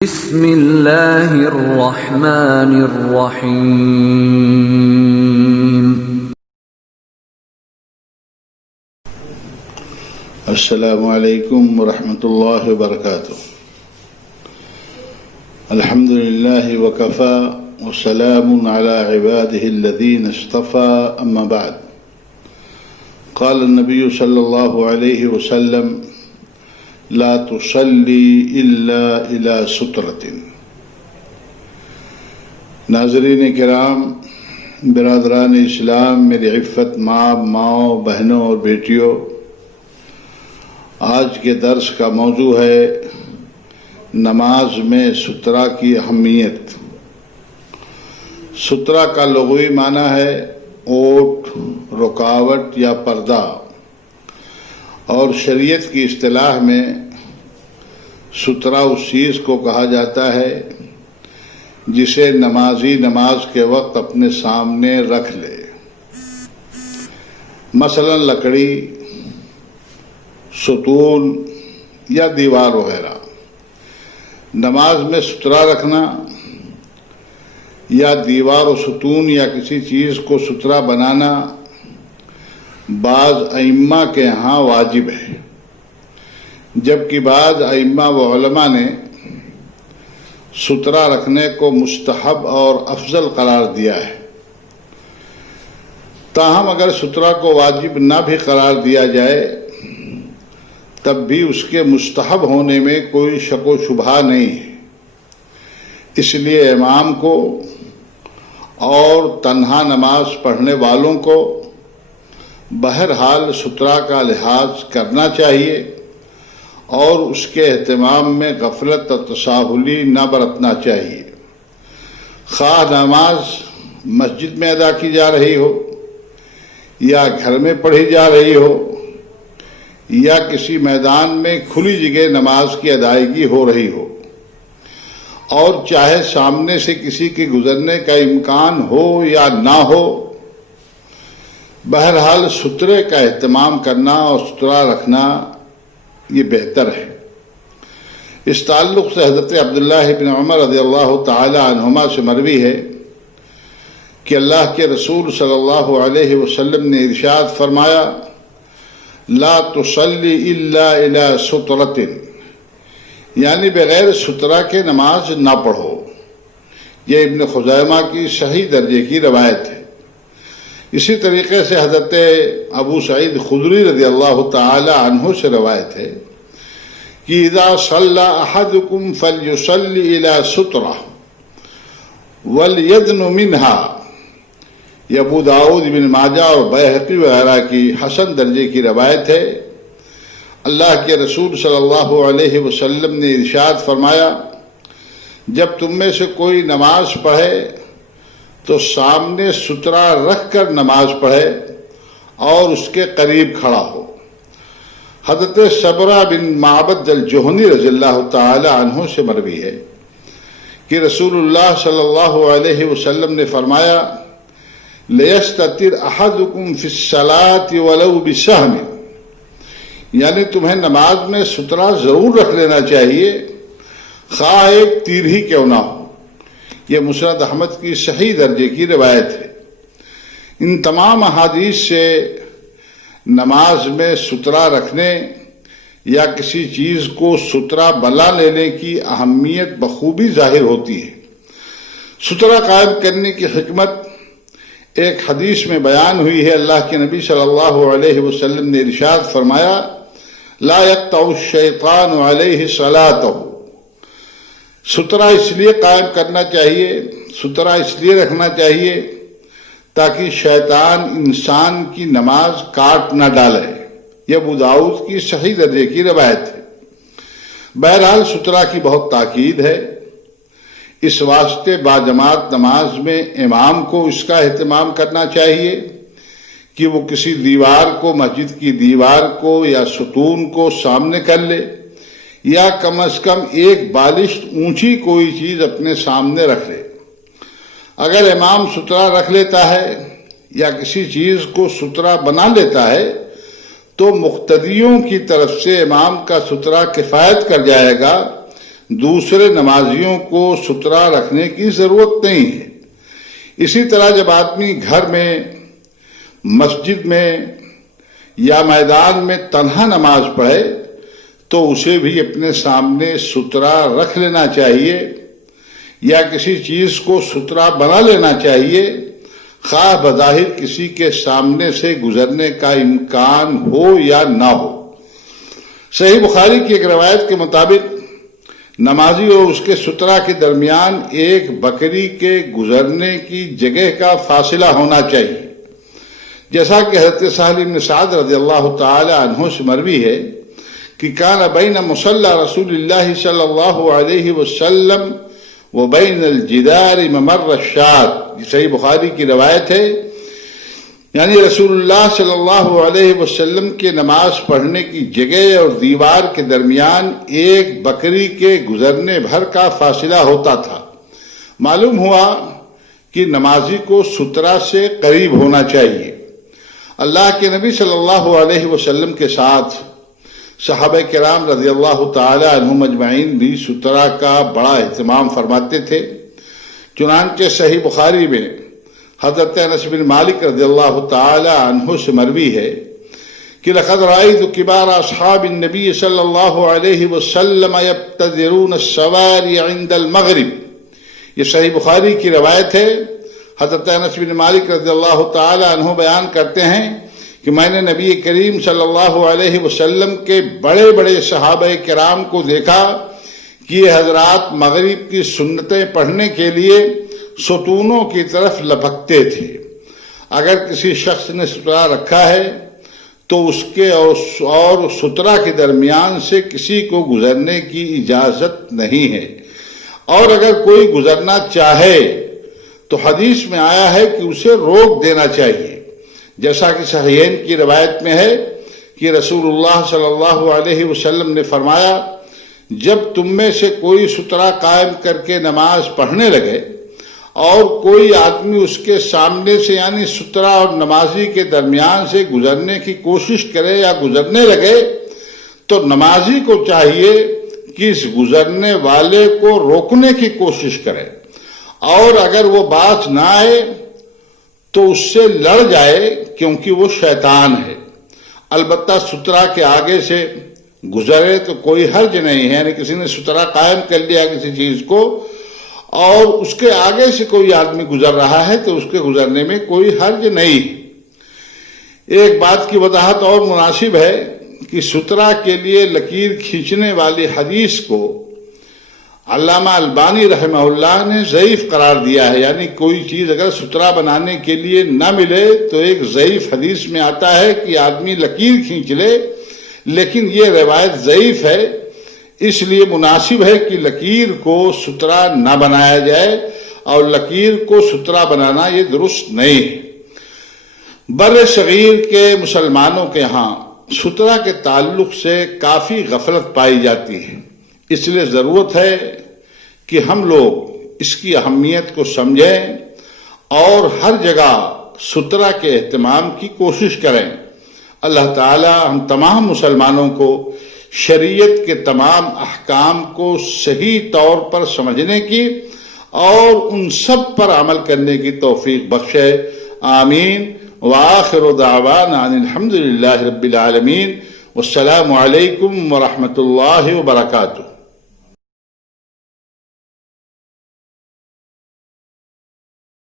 بسم اللہ الرحمن الرحیم۔ السلام علیکم ورحمۃ اللہ وبرکاتہ۔ الحمد للہ وکفی وسلام علی عبادہ الذین اصطفی، اما بعد۔ قال النبی صلی اللہ علیہ وسلم: لا تصلی الا الی سترۃ۔ ناظرین کرام، برادران اسلام، میری عفت ماؤں، بہنوں اور بیٹیوں، آج کے درس کا موضوع ہے نماز میں سترہ کی اہمیت۔ سترہ کا لغوی معنی ہے اوٹ، رکاوٹ یا پردہ، اور شریعت کی اصطلاح میں سترہ اس چیز کو کہا جاتا ہے جسے نمازی نماز کے وقت اپنے سامنے رکھ لے، مثلا لکڑی، ستون یا دیوار وغیرہ۔ نماز میں سترہ رکھنا یا دیوار و ستون یا کسی چیز کو سترہ بنانا بعض ائمہ کے ہاں واجب ہے، جبکہ بعض ائمہ و علماء نے سترہ رکھنے کو مستحب اور افضل قرار دیا ہے۔ تاہم اگر سترہ کو واجب نہ بھی قرار دیا جائے تب بھی اس کے مستحب ہونے میں کوئی شک و شبہ نہیں ہے۔ اس لیے امام کو اور تنہا نماز پڑھنے والوں کو بہرحال سترہ کا لحاظ کرنا چاہیے اور اس کے اہتمام میں غفلت اور تساہلی نہ برتنا چاہیے، خواہ نماز مسجد میں ادا کی جا رہی ہو یا گھر میں پڑھی جا رہی ہو یا کسی میدان میں کھلی جگہ نماز کی ادائیگی ہو رہی ہو، اور چاہے سامنے سے کسی کے گزرنے کا امکان ہو یا نہ ہو، بہرحال سترے کا اہتمام کرنا اور سترہ رکھنا یہ بہتر ہے۔ اس تعلق سے حضرت عبداللہ بن عمر رضی اللہ تعالی عنہما سے مروی ہے کہ اللہ کے رسول صلی اللہ علیہ وسلم نے ارشاد فرمایا: لا تصلی الا الی سترۃ، یعنی بغیر سترہ کے نماز نہ پڑھو۔ یہ ابن خزیمہ کی صحیح درجے کی روایت ہے۔ اسی طریقے سے حضرت ابو سعید خدری رضی اللہ تعالی عنہ سے روایت ہے کہ اذا صلی احدکم فلیصلی الی سترہ ولیدن منہا۔ یہ ابو داؤد، ابن ماجہ اور بیہقی وغیرہ کی حسن درجے کی روایت ہے۔ اللہ کے رسول صلی اللہ علیہ وسلم نے ارشاد فرمایا: جب تم میں سے کوئی نماز پڑھے تو سامنے سترہ رکھ کر نماز پڑھے اور اس کے قریب کھڑا ہو۔ حضرت صبرہ بن معبد الجہنی رضی اللہ تعالی عنہ سے مروی ہے کہ رسول اللہ صلی اللہ علیہ وسلم نے فرمایا: لِيَسْتَتِرْ أَحَدُكُمْ فِي الصَّلَاةِ وَلَوْ بِسَهْمٍ، یعنی تمہیں نماز میں سترہ ضرور رکھ لینا چاہیے، خواہ ایک تیر ہی کیوں نہ ہو۔ یہ مسند احمد کی صحیح درجے کی روایت ہے۔ ان تمام احادیث سے نماز میں سترہ رکھنے یا کسی چیز کو سترہ بنا لینے کی اہمیت بخوبی ظاہر ہوتی ہے۔ سترہ قائم کرنے کی حکمت ایک حدیث میں بیان ہوئی ہے۔ اللہ کے نبی صلی اللہ علیہ وسلم نے ارشاد فرمایا: لا يقطع الشیطان علیہ صلاتہ۔ سترہ اس لیے قائم کرنا چاہیے، سترہ اس لیے رکھنا چاہیے تاکہ شیطان انسان کی نماز کاٹ نہ ڈالے۔ یہ ابو داؤد کی صحیح درجے کی روایت ہے۔ بہرحال سترہ کی بہت تاکید ہے، اس واسطے باجماعت نماز میں امام کو اس کا اہتمام کرنا چاہیے کہ وہ کسی دیوار کو، مسجد کی دیوار کو یا ستون کو سامنے کر لے، یا کم از کم ایک بالشت اونچی کوئی چیز اپنے سامنے رکھ لے۔ اگر امام سترہ رکھ لیتا ہے یا کسی چیز کو سترہ بنا لیتا ہے تو مقتدیوں کی طرف سے امام کا سترہ کفایت کر جائے گا، دوسرے نمازیوں کو ستھرا رکھنے کی ضرورت نہیں ہے۔ اسی طرح جب آدمی گھر میں، مسجد میں یا میدان میں تنہا نماز پڑھے تو اسے بھی اپنے سامنے ستھرا رکھ لینا چاہیے یا کسی چیز کو ستھرا بنا لینا چاہیے، خواہ بظاہر کسی کے سامنے سے گزرنے کا امکان ہو یا نہ ہو۔ صحیح بخاری کی ایک روایت کے مطابق نمازی اور اس کے سترا کے درمیان ایک بکری کے گزرنے کی جگہ کا فاصلہ ہونا چاہیے، جیسا کہ حضرت سہل بن سعد رضی اللہ تعالی عنہ سے مروی ہے کہ کان بین مصلی رسول اللہ صلی اللہ علیہ وسلم وبین الجدار ممر الشاة، یہ صحیح بخاری کی روایت ہے، یعنی رسول اللہ صلی اللہ علیہ وسلم کے نماز پڑھنے کی جگہ اور دیوار کے درمیان ایک بکری کے گزرنے بھر کا فاصلہ ہوتا تھا۔ معلوم ہوا کہ نمازی کو سترا سے قریب ہونا چاہیے۔ اللہ کے نبی صلی اللہ علیہ وسلم کے ساتھ صحابہ کرام رضی اللہ تعالی عنہم اجمعین بھی سترا کا بڑا اہتمام فرماتے تھے۔ چنانچہ صحیح بخاری میں حضرت انس بن مالک رضی اللہ تعالی عنہ سے مروی ہے کہ لقد رأيت كبار اصحاب النبي صلی اللہ علیہ وسلم يبتدرون السواري عند المغرب، یہ صحیح بخاری کی روایت ہے۔ حضرت انس بن مالک رضی اللہ تعالی عنہ بیان کرتے ہیں کہ میں نے نبی کریم صلی اللہ علیہ وسلم کے بڑے بڑے صحابہ کرام کو دیکھا کہ یہ حضرات مغرب کی سنتیں پڑھنے کے لیے ستونوں کی طرف لپکتے تھے۔ اگر کسی شخص نے سترا رکھا ہے تو اس کے اور سترا کے درمیان سے کسی کو گزرنے کی اجازت نہیں ہے، اور اگر کوئی گزرنا چاہے تو حدیث میں آیا ہے کہ اسے روک دینا چاہیے، جیسا کہ صحیحین کی روایت میں ہے کہ رسول اللہ صلی اللہ علیہ وسلم نے فرمایا، جب تم میں سے کوئی سترا قائم کر کے نماز پڑھنے لگے اور کوئی آدمی اس کے سامنے سے یعنی سترا اور نمازی کے درمیان سے گزرنے کی کوشش کرے یا گزرنے لگے تو نمازی کو چاہیے کہ اس گزرنے والے کو روکنے کی کوشش کرے، اور اگر وہ باز نہ آئے تو اس سے لڑ جائے، کیونکہ وہ شیطان ہے۔ البتہ سترا کے آگے سے گزرے تو کوئی حرج نہیں ہے، یعنی کسی نے سترا قائم کر لیا کسی چیز کو اور اس کے آگے سے کوئی آدمی گزر رہا ہے تو اس کے گزرنے میں کوئی حرج نہیں ہے۔ ایک بات کی وضاحت اور مناسب ہے کہ سترا کے لیے لکیر کھینچنے والی حدیث کو علامہ البانی رحمہ اللہ نے ضعیف قرار دیا ہے، یعنی کوئی چیز اگر سترا بنانے کے لیے نہ ملے تو ایک ضعیف حدیث میں آتا ہے کہ آدمی لکیر کھینچ لے، لیکن یہ روایت ضعیف ہے، اس لیے مناسب ہے کہ لکیر کو سترا نہ بنایا جائے، اور لکیر کو سترا بنانا یہ درست نہیں ہے۔ بر صغیر کے مسلمانوں کے ہاں سترا کے تعلق سے کافی غفلت پائی جاتی ہے، اس لیے ضرورت ہے کہ ہم لوگ اس کی اہمیت کو سمجھیں اور ہر جگہ سترا کے اہتمام کی کوشش کریں۔ اللہ تعالی ہم تمام مسلمانوں کو شریعت کے تمام احکام کو صحیح طور پر سمجھنے کی اور ان سب پر عمل کرنے کی توفیق بخشے، آمین۔ وآخر دعوانا ان الحمد للہ رب العالمین، والسلام علیکم ورحمۃ اللہ وبرکاتہ۔